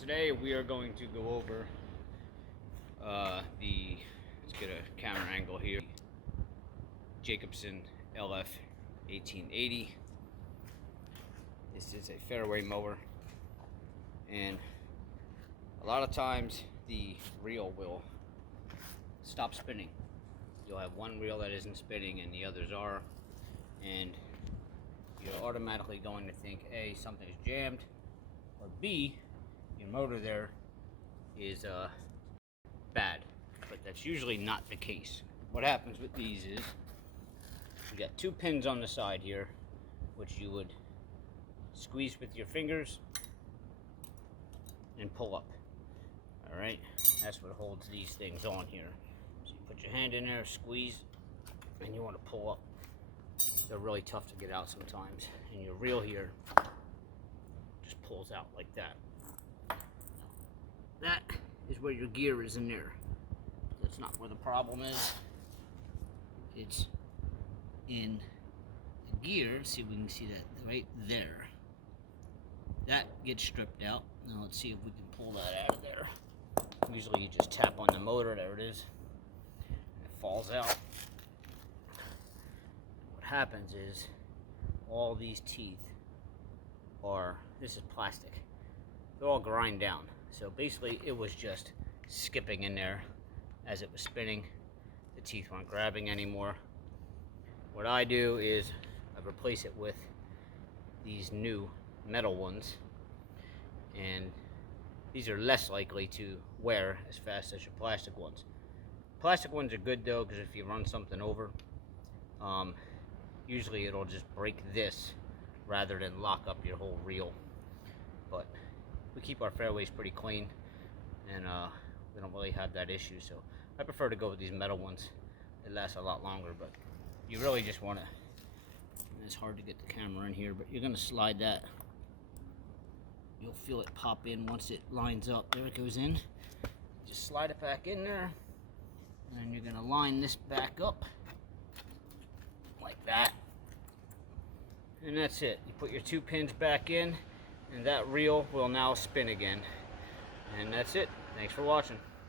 Today we are going to go over let's get a camera angle here, Jacobsen LF1880. This is a fairway mower, and a lot of times the reel will stop spinning. You'll have one reel that isn't spinning and the others are, and you're automatically going to think A, something is jammed, or B, your motor there is bad. But that's usually not the case. What happens with these is you got two pins on the side here, which you would squeeze with your fingers and pull up. Alright, that's what holds these things on here. So you put your hand in there, squeeze, and you want to pull up. They're really tough to get out sometimes, and your reel here just pulls out like that. That is where your gear is in there. That's not where the problem is. It's in the gear. See if we can see that right there. That gets stripped out. Now let's see if we can pull that out of there. Usually you just tap on the motor. There it is. It falls out. What happens is all these teeth are, this is plastic, they're all grind down. So basically it was just skipping in there as it was spinning. The teeth weren't grabbing anymore. What I do is I replace it with these new metal ones, and these are less likely to wear as fast as your plastic ones. Plastic ones are good though, because if you run something over, usually it'll just break this rather than lock up your whole reel. But we keep our fairways pretty clean, and we don't really have that issue, so I prefer to go with these metal ones. It lasts a lot longer, but you really just want to, it's hard to get the camera in here, but you're going to slide that. You'll feel it pop in once it lines up. There it goes in. Just slide it back in there, and then you're going to line this back up like that, and that's it. You put your two pins back in, and that reel will now spin again. And that's it. Thanks for watching.